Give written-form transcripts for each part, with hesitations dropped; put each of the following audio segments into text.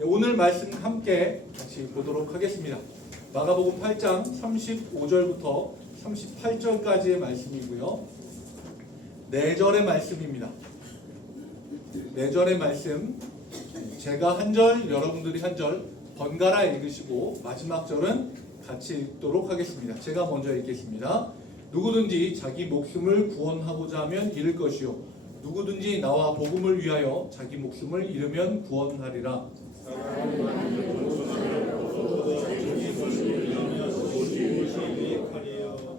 오늘 말씀 함께 같이 보도록 하겠습니다. 마가복음 8장 35절부터 38절까지의 말씀이고요. 4절의 말씀입니다. 4절의 말씀 제가 한 절, 여러분들이 한 절 번갈아 읽으시고 마지막 절은 같이 읽도록 하겠습니다. 제가 먼저 읽겠습니다. 누구든지 자기 목숨을 구원하고자 하면 잃을 것이요 누구든지 나와 복음을 위하여 자기 목숨을 잃으면 구원하리라.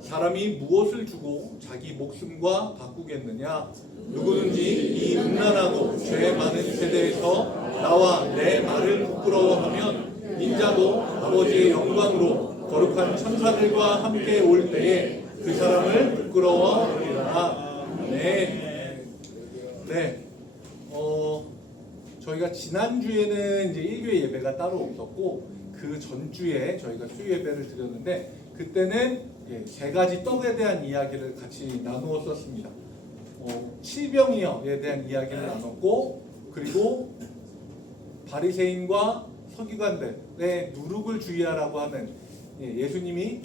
사람이 무엇을 주고 자기 목숨과 바꾸겠느냐? 누구든지 이 음란하고 죄 많은 세대에서 나와 내 말을 부끄러워하면 인자도 아버지의 영광으로 거룩한 천사들과 함께 올 때에 그 사람을 부끄러워하리라. 네. 저희가 지난주에는 이제 일교회 예배가 따로 없었고 그 전주에 저희가 수요 예배를 드렸는데 그때는 3가지 떡에 대한 이야기를 같이 나누었었습니다. 칠병이어에 대한 이야기를 나눴고 그리고 바리새인과 서기관들의 누룩을 주의하라고 하는 예수님이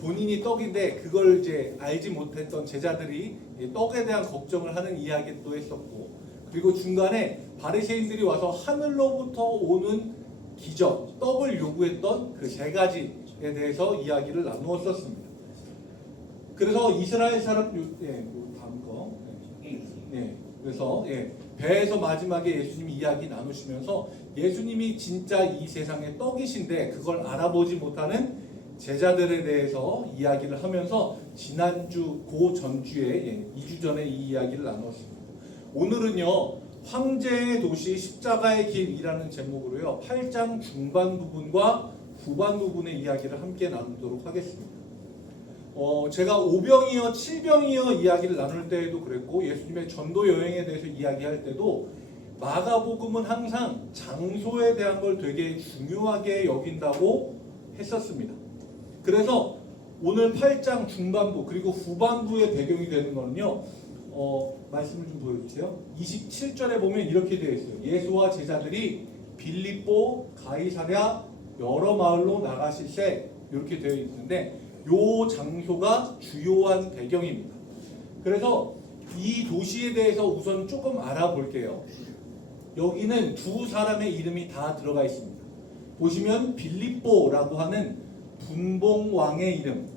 본인이 떡인데 그걸 이제 알지 못했던 제자들이 떡에 대한 걱정을 하는 이야기도 했었고 그리고 중간에 바리새인들이 와서 하늘로부터 오는 기적, 떡을 요구했던 그 3가지에 대해서 이야기를 나누었었습니다. 그래서 이스라엘 사람 다음 거. 그래서 배에서 마지막에 예수님이 이야기 나누시면서 예수님이 진짜 이 세상의 떡이신데 그걸 알아보지 못하는 제자들에 대해서 이야기를 하면서 지난주 그 전주에 2주 전에 이 이야기를 나눴습니다. 오늘은요 황제의 도시 십자가의 길이라는 제목으로요 8장 중반 부분과 후반 부분의 이야기를 함께 나누도록 하겠습니다. 제가 5병이어 7병이어 이야기를 나눌 때에도 그랬고 예수님의 전도 여행에 대해서 이야기할 때도 마가복음은 항상 장소에 대한 걸 되게 중요하게 여긴다고 했었습니다. 그래서 오늘 8장 중반부 그리고 후반부의 배경이 되는 거는요 말씀을 좀 보여주세요. 27절에 보면 이렇게 되어 있어요. 예수와 제자들이 빌립보, 가이사랴 여러 마을로 나가실새 이렇게 되어 있는데 요 장소가 주요한 배경입니다. 그래서 이 도시에 대해서 우선 조금 알아볼게요. 여기는 두 사람의 이름이 다 들어가 있습니다. 보시면 빌립보라고 하는 분봉왕의 이름.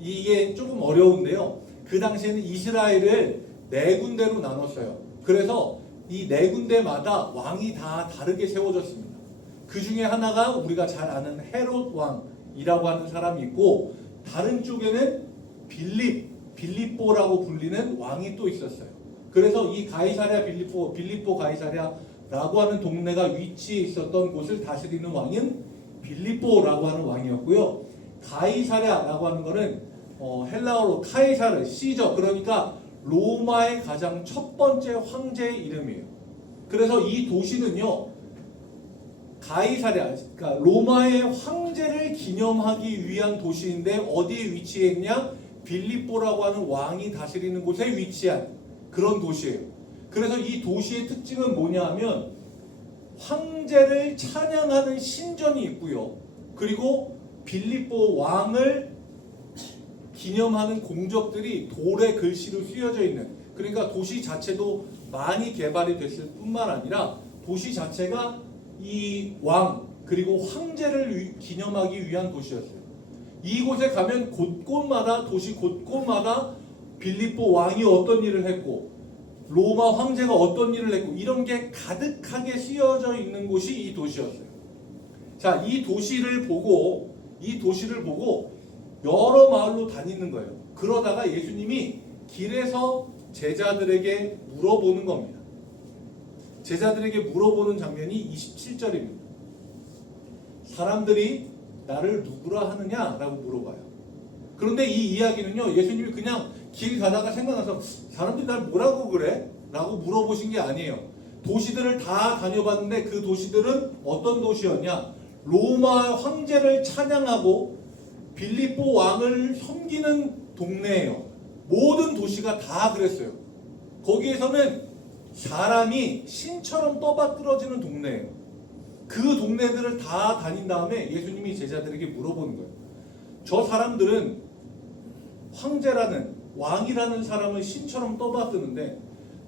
이게 조금 어려운데요. 그 당시에는 이스라엘을 4군데로 나눴어요. 그래서 이 4군데마다 왕이 다 다르게 세워졌습니다. 그 중에 하나가 우리가 잘 아는 헤롯 왕이라고 하는 사람이 있고 다른 쪽에는 빌립보라고 불리는 왕이 또 있었어요. 그래서 이 가이사랴 빌립보 가이사랴라고 하는 동네가 위치해 있었던 곳을 다스리는 왕은 빌립보라고 하는 왕이었고요. 가이사랴라고 하는 거는 헬라어로 카이사르, 시저, 그러니까 로마의 가장 첫 번째 황제의 이름이에요. 그래서 이 도시는요 가이사랴, 그러니까 로마의 황제를 기념하기 위한 도시인데 어디에 위치해 있냐? 빌립보라고 하는 왕이 다스리는 곳에 위치한 그런 도시예요. 그래서 이 도시의 특징은 뭐냐 하면 황제를 찬양하는 신전이 있고요. 그리고 빌립보 왕을 기념하는 공적들이 돌의 글씨로 쓰여져 있는, 그러니까 도시 자체도 많이 개발이 됐을 뿐만 아니라 도시 자체가 이 왕 그리고 황제를 기념하기 위한 도시였어요. 이곳에 가면 곳곳마다 도시 곳곳마다 빌립보 왕이 어떤 일을 했고 로마 황제가 어떤 일을 했고 이런 게 가득하게 쓰여져 있는 곳이 이 도시였어요. 자, 이 도시를 보고 여러 마을로 다니는 거예요. 그러다가 예수님이 길에서 제자들에게 물어보는 겁니다. 제자들에게 물어보는 장면이 27절입니다. 사람들이 나를 누구라 하느냐라고 물어봐요. 그런데 이 이야기는요 예수님이 그냥 길 가다가 생각나서 사람들이 날 뭐라고 그래? 라고 물어보신 게 아니에요. 도시들을 다 다녀봤는데 그 도시들은 어떤 도시였냐? 로마 황제를 찬양하고 빌립보 왕을 섬기는 동네예요. 모든 도시가 다 그랬어요. 거기에서는 사람이 신처럼 떠받들어지는 동네예요. 그 동네들을 다 다닌 다음에 예수님이 제자들에게 물어보는 거예요. 저 사람들은 황제라는, 왕이라는 사람을 신처럼 떠받드는데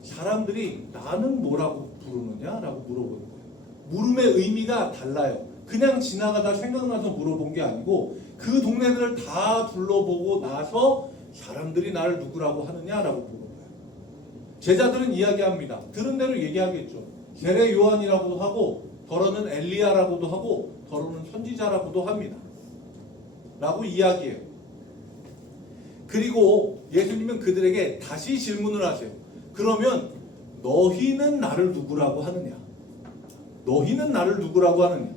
사람들이 나는 뭐라고 부르느냐라고 물어보는 거예요. 물음의 의미가 달라요. 그냥 지나가다 생각나서 물어본 게 아니고 그 동네들을 다 둘러보고 나서 사람들이 나를 누구라고 하느냐라고 물어본 거예요. 제자들은 이야기합니다. 들은 대로 얘기하겠죠. 세례 요한이라고도 하고 더러는 엘리야라고도 하고 더러는 선지자라고도 합니다. 라고 이야기해요. 그리고 예수님은 그들에게 다시 질문을 하세요. 그러면 너희는 나를 누구라고 하느냐? 너희는 나를 누구라고 하느냐?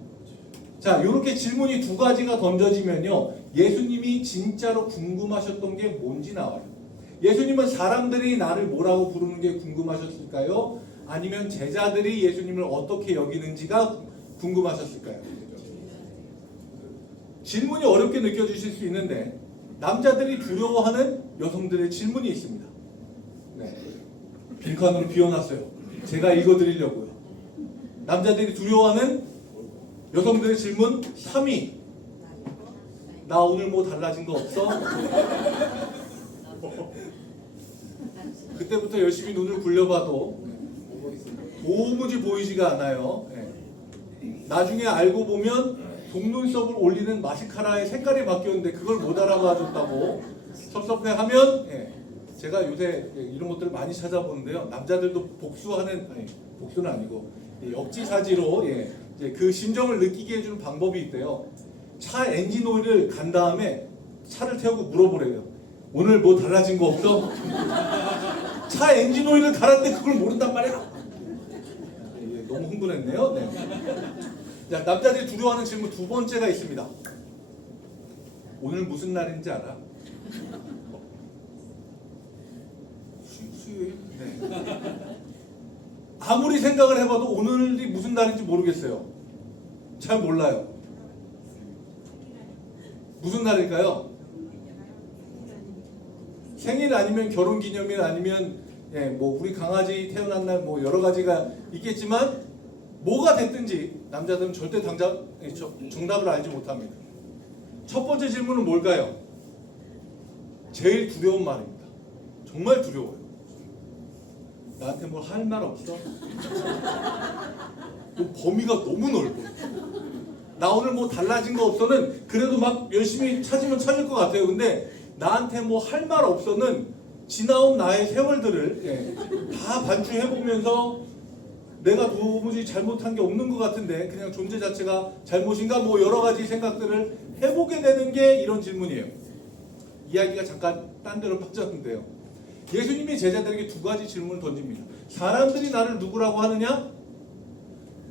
자, 이렇게 질문이 두 가지가 던져지면요, 예수님이 진짜로 궁금하셨던 게 뭔지 나와요. 예수님은 사람들이 나를 뭐라고 부르는 게 궁금하셨을까요? 아니면 제자들이 예수님을 어떻게 여기는지가 궁금하셨을까요? 질문이 어렵게 느껴지실 수 있는데 남자들이 두려워하는 여성들의 질문이 있습니다. 네. 빈칸으로 비워놨어요. 제가 읽어드리려고요. 남자들이 두려워하는 여성들의 질문 3위. 나 오늘 뭐 달라진 거 없어? 그때부터 열심히 눈을 굴려봐도 도무지 보이지가 않아요. 나중에 알고 보면 속눈썹을 올리는 마스카라의 색깔이 바뀌었는데 그걸 못 알아봐줬다고 섭섭해하면, 제가 요새 이런 것들을 많이 찾아보는데요. 남자들도 복수하는, 아니 복수는 아니고 역지사지로 이제 그 심정을 느끼게 해주는 방법이 있대요. 차 엔진 오일을 간 다음에 차를 태우고 물어보래요. 오늘 뭐 달라진 거 없어? 차 엔진 오일을 갈았는데 그걸 모른단 말이야. 너무 흥분했네요. 네. 자, 남자들이 두려워하는 질문 두 번째가 있습니다. 오늘 무슨 날인지 알아? 수요일? 네. 아무리 생각을 해봐도 오늘이 무슨 날인지 모르겠어요. 잘 몰라요. 무슨 날일까요? 생일 아니면 결혼기념일 아니면 뭐 우리 강아지 태어난 날 뭐 여러 가지가 있겠지만 뭐가 됐든지 남자들은 절대 당장 정답을 알지 못합니다. 첫 번째 질문은 뭘까요? 제일 두려운 말입니다. 정말 두려워요. 나한테 뭘 할 말 없어? 범위가 너무 넓어. 나 오늘 뭐 달라진 거 없어는 그래도 막 열심히 찾으면 찾을 것 같아요. 근데 나한테 뭐 할 말 없어는 지나온 나의 세월들을 다 반추해보면서 내가 도무지 잘못한 게 없는 것 같은데 그냥 존재 자체가 잘못인가 뭐 여러 가지 생각들을 해보게 되는 게 이런 질문이에요. 이야기가 잠깐 딴 데로 빠졌는데요. 예수님이 제자들에게 두 가지 질문을 던집니다. 사람들이 나를 누구라고 하느냐?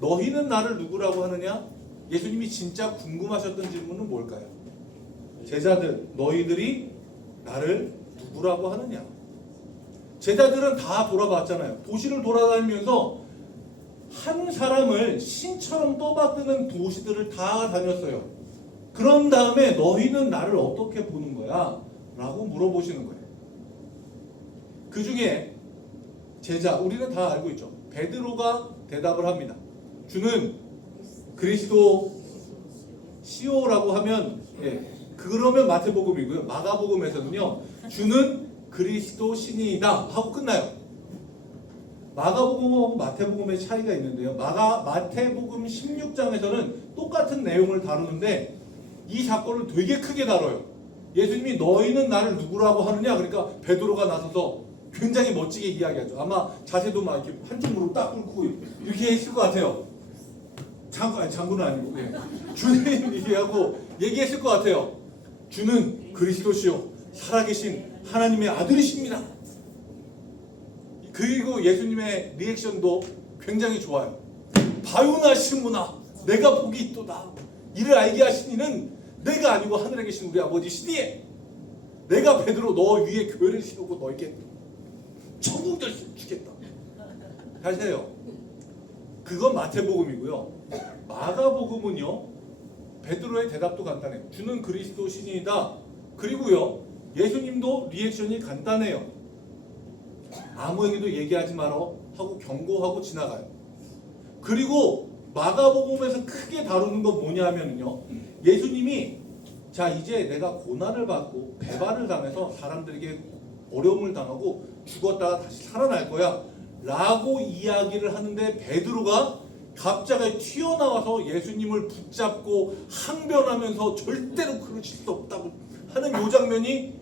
너희는 나를 누구라고 하느냐? 예수님이 진짜 궁금하셨던 질문은 뭘까요? 제자들, 너희들이 나를 누구라고 하느냐? 제자들은 다 돌아봤잖아요. 도시를 돌아다니면서 한 사람을 신처럼 떠받드는 도시들을 다 다녔어요. 그런 다음에 너희는 나를 어떻게 보는 거야? 라고 물어보시는 거예요. 그 중에 제자, 우리는 다 알고 있죠. 베드로가 대답을 합니다. 주는 그리스도 시오라고 하면, 그러면 마태복음이고요. 마가복음에서는요, 주는 그리스도 신이다 하고 끝나요. 마가복음하고 마태복음의 차이가 있는데요. 마태복음 16장에서는 똑같은 내용을 다루는데 이 사건을 되게 크게 다뤄요. 예수님이 너희는 나를 누구라고 하느냐? 그러니까 베드로가 나서서 굉장히 멋지게 이야기하죠. 아마 자세도 막 이렇게 한쪽 무릎 딱 꿇고 이렇게 했을 것 같아요. 장군은 아니고 주님 얘기했을 것 같아요. 주는 그리스도시요 살아계신 하나님의 아들이십니다. 그리고 예수님의 리액션도 굉장히 좋아요. 바요나 시므나 내가 복이 있도다. 이를 알게 하신 이는 내가 아니고 하늘에 계신 우리 아버지시니 내가 베드로 너 위에 교회를 세우고 너에게 천국 열쇠를 주겠다. 하세요. 그건 마태복음이고요. 마가복음은요, 베드로의 대답도 간단해요. 주는 그리스도 신이다. 그리고요, 예수님도 리액션이 간단해요. 아무에게도 얘기하지 마라 하고 경고하고 지나가요. 그리고 마가복음에서 크게 다루는 건 뭐냐면요. 예수님이 자 이제 내가 고난을 받고 배반을 당해서 사람들에게 어려움을 당하고 죽었다가 다시 살아날 거야 라고 이야기를 하는데 베드로가 갑자기 튀어나와서 예수님을 붙잡고 항변하면서 절대로 그러실 수 없다고 하는 이 장면이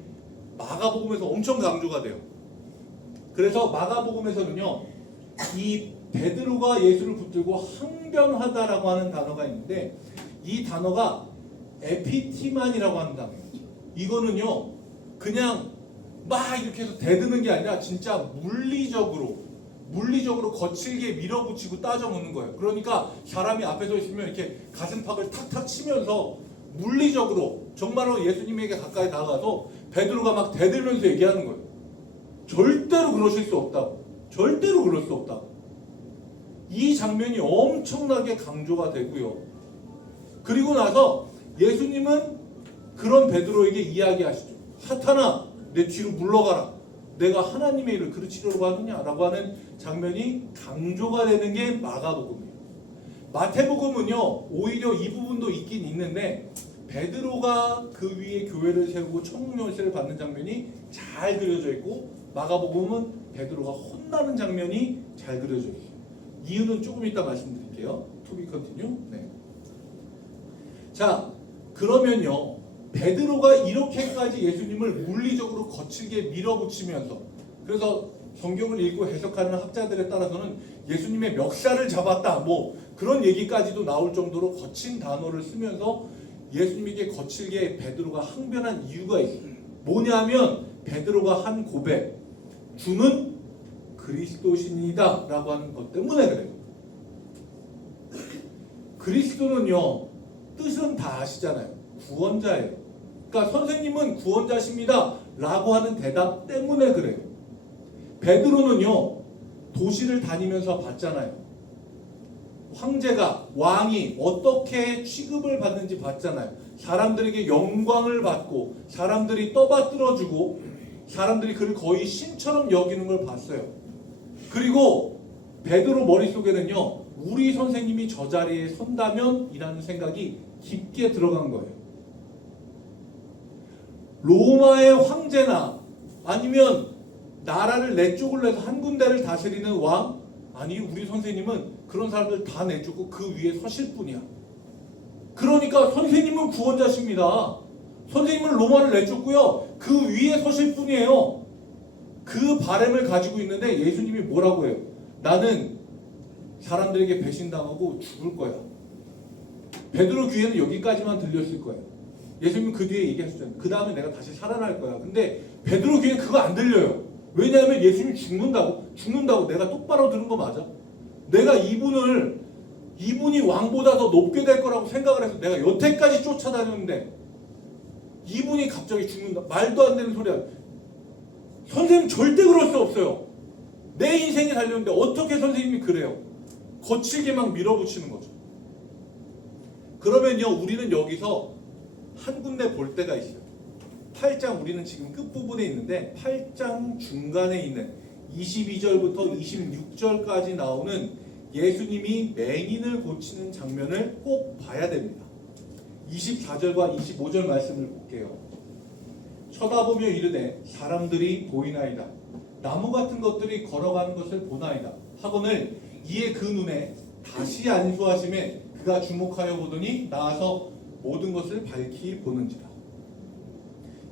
마가복음에서 엄청 강조가 돼요. 그래서 마가복음에서는요 이 베드로가 예수를 붙들고 항변하다라고 하는 단어가 있는데 이 단어가 에피티만이라고 하는 단어예요. 이거는요 그냥 막 이렇게 해서 대드는 게 아니라 진짜 물리적으로 거칠게 밀어붙이고 따져놓는 거예요. 그러니까 사람이 앞에 서 있으면 이렇게 가슴팍을 탁탁 치면서 물리적으로 정말로 예수님에게 가까이 다가가서 베드로가 막 대들면서 얘기하는 거예요. 절대로 그러실 수 없다고. 절대로 그럴 수 없다고. 이 장면이 엄청나게 강조가 되고요. 그리고 나서 예수님은 그런 베드로에게 이야기하시죠. 사탄아 내 뒤로 물러가라. 내가 하나님의 일을 그르치려고 하느냐라고 하는 장면이 강조가 되는 게 마가복음이에요. 마태복음은요 오히려 이 부분도 있긴 있는데 베드로가 그 위에 교회를 세우고 청문회를 받는 장면이 잘 그려져 있고 마가복음은 베드로가 혼나는 장면이 잘 그려져 있어요. 이유는 조금 이따 말씀드릴게요. To be continue. 네. 자 그러면요 베드로가 이렇게까지 예수님을 물리적으로 거칠게 밀어붙이면서 그래서 성경을 읽고 해석하는 학자들에 따라서는 예수님의 멱살을 잡았다 뭐 그런 얘기까지도 나올 정도로 거친 단어를 쓰면서 예수님에게 거칠게 베드로가 항변한 이유가 있어요. 뭐냐면 베드로가 한 고백 주는 그리스도신이다 라고 하는 것 때문에 그래요. 그리스도는요 뜻은 다 아시잖아요. 구원자예요. 그러니까 선생님은 구원자십니다 라고 하는 대답 때문에 그래요. 베드로는요 도시를 다니면서 봤잖아요. 황제가 왕이 어떻게 취급을 받는지 봤잖아요. 사람들에게 영광을 받고 사람들이 떠받들어주고 사람들이 그를 거의 신처럼 여기는 걸 봤어요. 그리고 베드로 머릿속에는요 우리 선생님이 저 자리에 선다면 이라는 생각이 깊게 들어간 거예요. 로마의 황제나 아니면 나라를 내쪽을 내서 한 군데를 다스리는 왕? 아니 우리 선생님은 그런 사람들 다 내쫓고 그 위에 서실 분이야. 그러니까 선생님은 구원자십니다. 선생님은 로마를 내쫓고요 그 위에 서실 분이에요. 그 바람을 가지고 있는데 예수님이 뭐라고 해요? 나는 사람들에게 배신당하고 죽을 거야. 베드로 귀에는 여기까지만 들렸을 거예요. 예수님은 그 뒤에 얘기하셨잖아요. 그 다음에 내가 다시 살아날 거야. 근데 베드로 귀에는 그거 안 들려요. 왜냐하면 예수님이 죽는다고 내가 똑바로 들은 거 맞아? 내가 이분이 왕보다 더 높게 될 거라고 생각을 해서 내가 여태까지 쫓아다녔는데 이분이 갑자기 죽는다. 말도 안 되는 소리야. 선생님 절대 그럴 수 없어요. 내 인생이 달렸는데 어떻게 선생님이 그래요? 거칠게 막 밀어붙이는 거죠. 그러면요 우리는 여기서 한 군데 볼 때가 있어요. 8장 우리는 지금 끝부분에 있는데 8장 중간에 있는 22절부터 26절까지 나오는 예수님이 맹인을 고치는 장면을 꼭 봐야 됩니다. 24절과 25절 말씀을 볼게요. 쳐다보며 이르되 사람들이 보이나이다. 나무 같은 것들이 걸어가는 것을 보나이다. 하거늘 이에 그 눈에 다시 안수하심에 그가 주목하여 보더니 나와서 모든 것을 밝히 보는지라.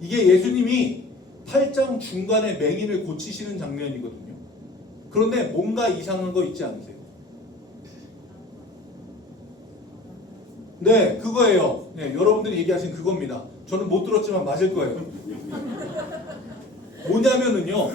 이게 예수님이 8장 중간에 맹인을 고치시는 장면이거든요. 그런데 뭔가 이상한 거 있지 않으세요? 네, 그거예요. 네, 여러분들이 얘기하신 그겁니다. 저는 못 들었지만 맞을 거예요. 뭐냐면은요,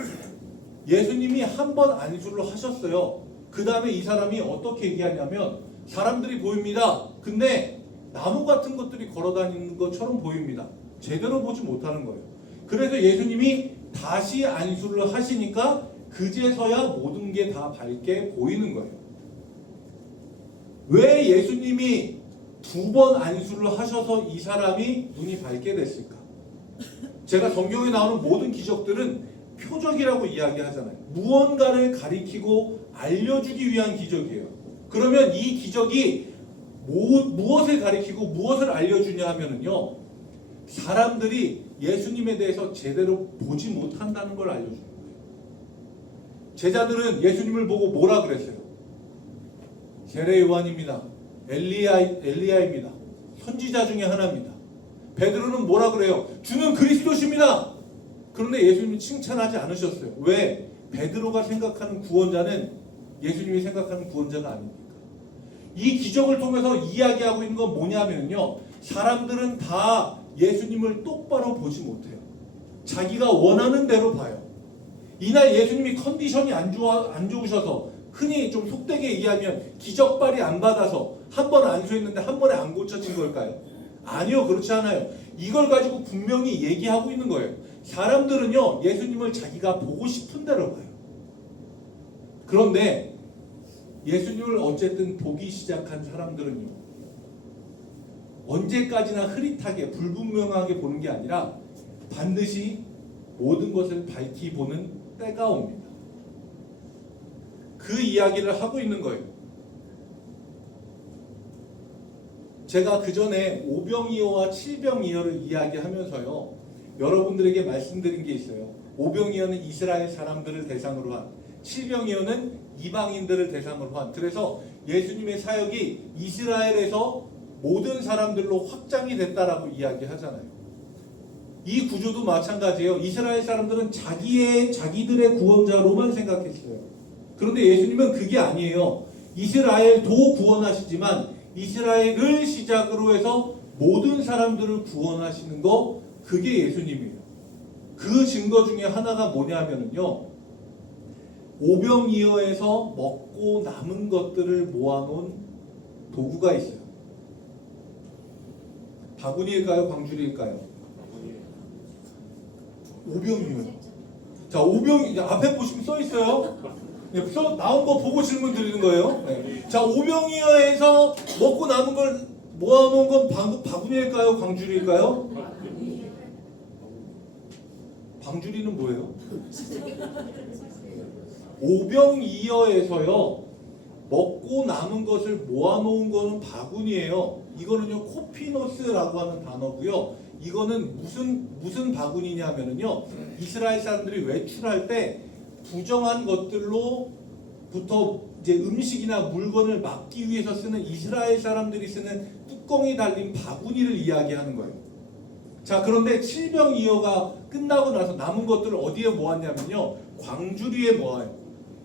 예수님이 한 번 안수를 하셨어요. 그 다음에 이 사람이 어떻게 얘기하냐면, 사람들이 보입니다. 근데 나무 같은 것들이 걸어다니는 것처럼 보입니다. 제대로 보지 못하는 거예요. 그래서 예수님이 다시 안수를 하시니까 그제서야 모든 게 다 밝게 보이는 거예요. 왜 예수님이 두 번 안수를 하셔서 이 사람이 눈이 밝게 됐을까? 제가 성경에 나오는 모든 기적들은 표적이라고 이야기하잖아요. 무언가를 가리키고 알려주기 위한 기적이에요. 그러면 이 기적이 무엇을 가리키고 무엇을 알려주냐 하면은요, 사람들이 예수님에 대해서 제대로 보지 못한다는 걸 알려주는 거예요. 제자들은 예수님을 보고 뭐라 그랬어요? 세례 요한입니다. 엘리야입니다. 선지자 중에 하나입니다. 베드로는 뭐라 그래요? 주는 그리스도십니다. 그런데 예수님이 칭찬하지 않으셨어요. 왜? 베드로가 생각하는 구원자는 예수님이 생각하는 구원자가 아닙니까? 이 기적을 통해서 이야기하고 있는 건 뭐냐면요, 사람들은 다 예수님을 똑바로 보지 못해요. 자기가 원하는 대로 봐요. 이날 예수님이 컨디션이 안 좋으셔서, 흔히 좀 속되게 얘기하면 기적발이 안 받아서 한 번 안수했는데 한 번에 안 고쳐진 걸까요? 아니요, 그렇지 않아요. 이걸 가지고 분명히 얘기하고 있는 거예요. 사람들은요, 예수님을 자기가 보고 싶은 대로 봐요. 그런데 예수님을 어쨌든 보기 시작한 사람들은요, 언제까지나 흐릿하게 불분명하게 보는 게 아니라 반드시 모든 것을 밝히 보는 때가 옵니다. 그 이야기를 하고 있는 거예요. 제가 그 전에 오병이어와 칠병이어를 이야기하면서요, 여러분들에게 말씀드린 게 있어요. 오병이어는 이스라엘 사람들을 대상으로 한, 칠병이어는 이방인들을 대상으로 한. 그래서 예수님의 사역이 이스라엘에서 모든 사람들로 확장이 됐다라고 이야기하잖아요. 이 구조도 마찬가지예요. 이스라엘 사람들은 자기들의 구원자로만 생각했어요. 그런데 예수님은 그게 아니에요. 이스라엘도 구원하시지만 이스라엘을 시작으로 해서 모든 사람들을 구원하시는 거, 그게 예수님이에요. 그 증거 중에 하나가 뭐냐면요, 오병이어에서 먹고 남은 것들을 모아놓은 도구가 있어요. 바구니일까요? 광주리일까요? 오병이어요. 자, 앞에 보시면 써 있어요. 나온 거 보고 질문 드리는 거예요. 네. 자, 오병이어에서 먹고 남은 걸 모아놓은 건 바구니일까요? 광주리일까요? 광주리는 뭐예요? 오병이어에서요, 먹고 남은 것을 모아놓은 거는 바구니예요. 이거는요, 코피노스라고 하는 단어고요. 이거는 무슨 바구니냐면요, 이스라엘 사람들이 외출할 때 부정한 것들로부터 이제 음식이나 물건을 막기 위해서 쓰는, 이스라엘 사람들이 쓰는 뚜껑이 달린 바구니를 이야기하는 거예요. 자, 그런데 칠병이어가 끝나고 나서 남은 것들을 어디에 모았냐면요, 광주리에 모아요.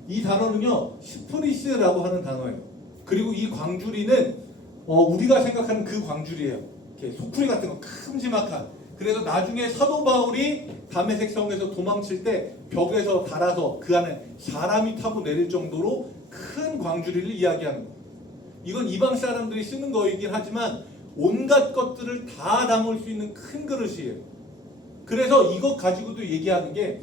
이 단어는요, 스프리스라고 하는 단어예요. 그리고 이 광주리는 우리가 생각하는 그 광주리예요. 이렇게 소쿠리 같은 거 큼지막한. 그래서 나중에 사도 바울이 다메섹 성에서 도망칠 때 벽에서 달아서 그 안에 사람이 타고 내릴 정도로 큰 광주리를 이야기하는 거예요. 이건 이방 사람들이 쓰는 거이긴 하지만 온갖 것들을 다 담을 수 있는 큰 그릇이에요. 그래서 이것 가지고도 얘기하는 게,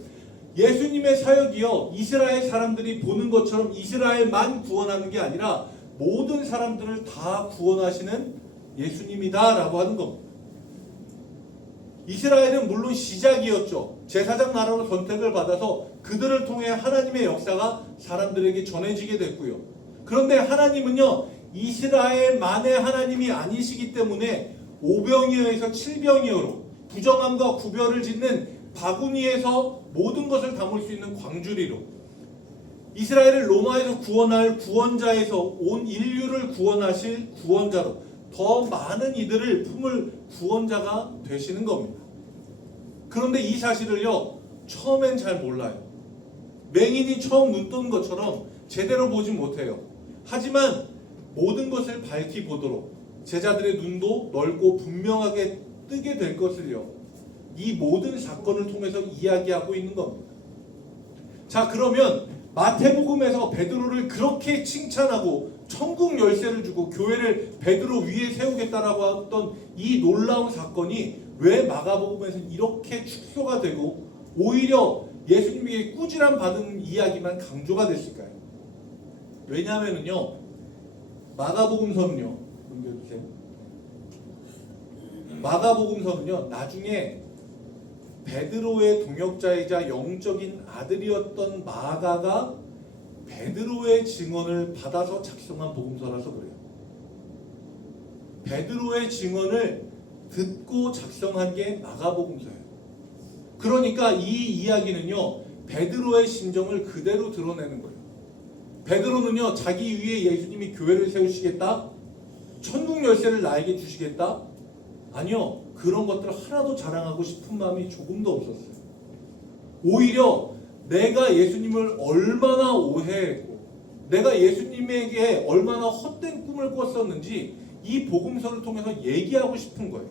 예수님의 사역이요, 이스라엘 사람들이 보는 것처럼 이스라엘만 구원하는 게 아니라 모든 사람들을 다 구원하시는 예수님이다라고 하는 겁니다. 이스라엘은 물론 시작이었죠. 제사장 나라로 선택을 받아서 그들을 통해 하나님의 역사가 사람들에게 전해지게 됐고요. 그런데 하나님은요, 이스라엘만의 하나님이 아니시기 때문에 오병이어에서 칠병이어로 부정함과 구별을 짓는 바구니에서 모든 것을 담을 수 있는 광주리로, 이스라엘을 로마에서 구원할 구원자에서 온 인류를 구원하실 구원자로 더 많은 이들을 품을 구원자가 되시는 겁니다. 그런데 이 사실을요, 처음엔 잘 몰라요. 맹인이 처음 눈 뜬 것처럼 제대로 보지 못해요. 하지만 모든 것을 밝히 보도록 제자들의 눈도 넓고 분명하게 뜨게 될 것을요, 이 모든 사건을 통해서 이야기하고 있는 겁니다. 자, 그러면 마태복음에서 베드로를 그렇게 칭찬하고 천국 열쇠를 주고 교회를 베드로 위에 세우겠다라고 했던 이 놀라운 사건이 왜 마가복음에서는 이렇게 축소가 되고 오히려 예수님에게 꾸지람 받은 이야기만 강조가 됐을까요? 왜냐하면요, 마가복음서는요, 넘겨주세요. 마가복음서는요, 나중에 베드로의 동역자이자 영적인 아들이었던 마가가 베드로의 증언을 받아서 작성한 복음서라서 그래요. 베드로의 증언을 듣고 작성한 게 마가복음서예요. 그러니까 이 이야기는요, 베드로의 심정을 그대로 드러내는 거예요. 베드로는요, 자기 위에 예수님이 교회를 세우시겠다? 천국 열쇠를 나에게 주시겠다? 아니요, 그런 것들 하나도 자랑하고 싶은 마음이 조금도 없었어요. 오히려 내가 예수님을 얼마나 오해했고 내가 예수님에게 얼마나 헛된 꿈을 꿨었는지 이 복음서를 통해서 얘기하고 싶은 거예요.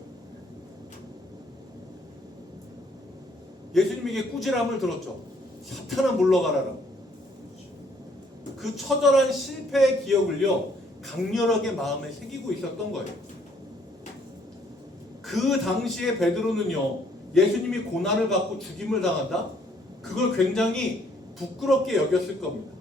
예수님에게 꾸지람을 들었죠. 사탄아 물러가라라. 그 처절한 실패의 기억을요, 강렬하게 마음에 새기고 있었던 거예요. 그 당시에 베드로는요, 예수님이 고난을 받고 죽임을 당한다? 그걸 굉장히 부끄럽게 여겼을 겁니다.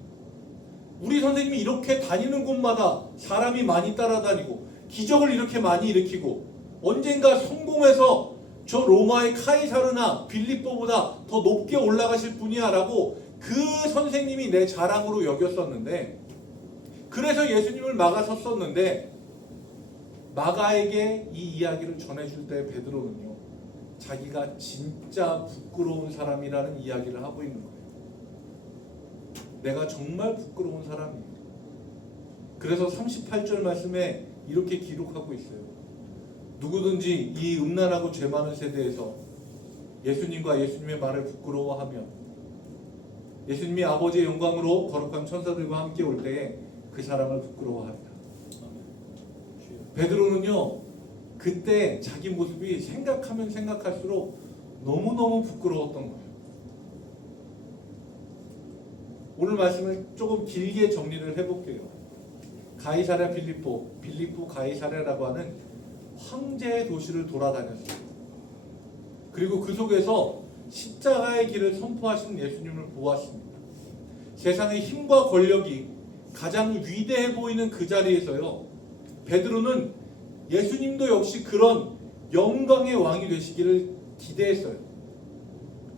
우리 선생님이 이렇게 다니는 곳마다 사람이 많이 따라다니고 기적을 이렇게 많이 일으키고 언젠가 성공해서 저 로마의 카이사르나 빌립보보다 더 높게 올라가실 분이야 라고 그 선생님이 내 자랑으로 여겼었는데, 그래서 예수님을 막아섰었는데, 마가에게 이 이야기를 전해줄 때 베드로는요, 자기가 진짜 부끄러운 사람이라는 이야기를 하고 있는 거예요. 내가 정말 부끄러운 사람이에요. 그래서 38절 말씀에 이렇게 기록하고 있어요. 누구든지 이 음란하고 죄 많은 세대에서 예수님과 예수님의 말을 부끄러워하며 예수님이 아버지의 영광으로 거룩한 천사들과 함께 올 때에 그 사람을 부끄러워하리라. 베드로는요, 그때 자기 모습이 생각하면 생각할수록 너무너무 부끄러웠던 거예요. 오늘 말씀을 조금 길게 정리를 해볼게요. 가이사랴 빌립보, 빌립보 가이사랴라고 하는 황제의 도시를 돌아다녔어요. 그리고 그 속에서 십자가의 길을 선포하시는 예수님을 보았습니다. 세상의 힘과 권력이 가장 위대해 보이는 그 자리에서요, 베드로는 예수님도 역시 그런 영광의 왕이 되시기를 기대했어요.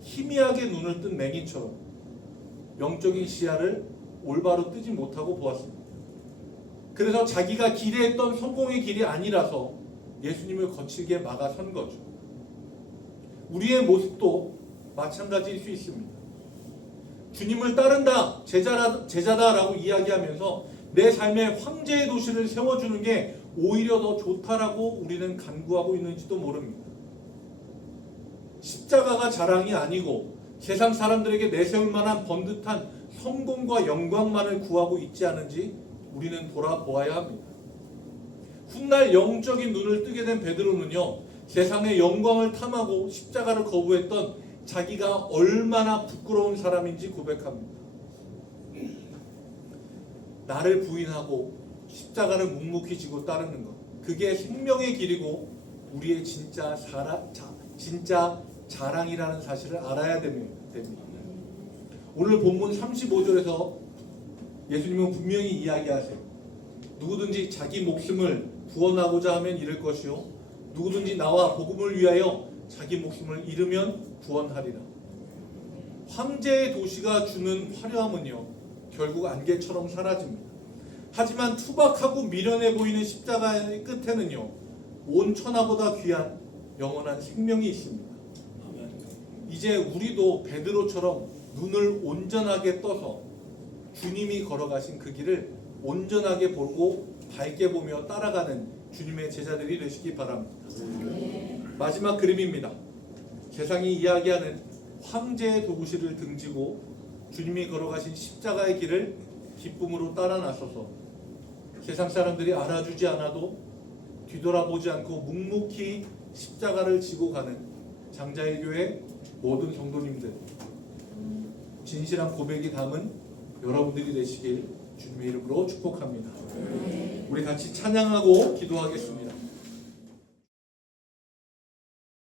희미하게 눈을 뜬 맹인처럼 영적인 시야를 올바로 뜨지 못하고 보았습니다. 그래서 자기가 기대했던 성공의 길이 아니라서 예수님을 거칠게 막아선 거죠. 우리의 모습도 마찬가지일 수 있습니다. 주님을 따른다, 제자다라고 이야기하면서 내 삶에 황제의 도시를 세워주는 게 오히려 더 좋다라고 우리는 간구하고 있는지도 모릅니다. 십자가가 자랑이 아니고 세상 사람들에게 내세울 만한 번듯한 성공과 영광만을 구하고 있지 않은지 우리는 돌아보아야 합니다. 훗날 영적인 눈을 뜨게 된 베드로는요, 세상의 영광을 탐하고 십자가를 거부했던 자기가 얼마나 부끄러운 사람인지 고백합니다. 나를 부인하고 십자가를 묵묵히 지고 따르는 것, 그게 생명의 길이고 우리의 진짜 자랑이라는 사실을 알아야 됩니다. 오늘 본문 35절에서 예수님은 분명히 이야기하세요. 누구든지 자기 목숨을 구원하고자 하면 잃을 것이요, 누구든지 나와 복음을 위하여 자기 목숨을 잃으면 구원하리라. 황제의 도시가 주는 화려함은요, 결국 안개처럼 사라집니다. 하지만 투박하고 미련해 보이는 십자가의 끝에는요, 온 천하보다 귀한 영원한 생명이 있습니다. 이제 우리도 베드로처럼 눈을 온전하게 떠서 주님이 걸어가신 그 길을 온전하게 보고 밝게 보며 따라가는 주님의 제자들이 되시기 바랍니다. 마지막 그림입니다. 세상이 이야기하는 황제의 도시를 등지고 주님이 걸어가신 십자가의 길을 기쁨으로 따라 나서서 세상 사람들이 알아주지 않아도 뒤돌아보지 않고 묵묵히 십자가를 지고 가는 장자일교회 모든 성도님들, 진실한 고백이 담은 여러분들이 되시길 주님의 이름으로 축복합니다. 우리 같이 찬양하고 기도하겠습니다.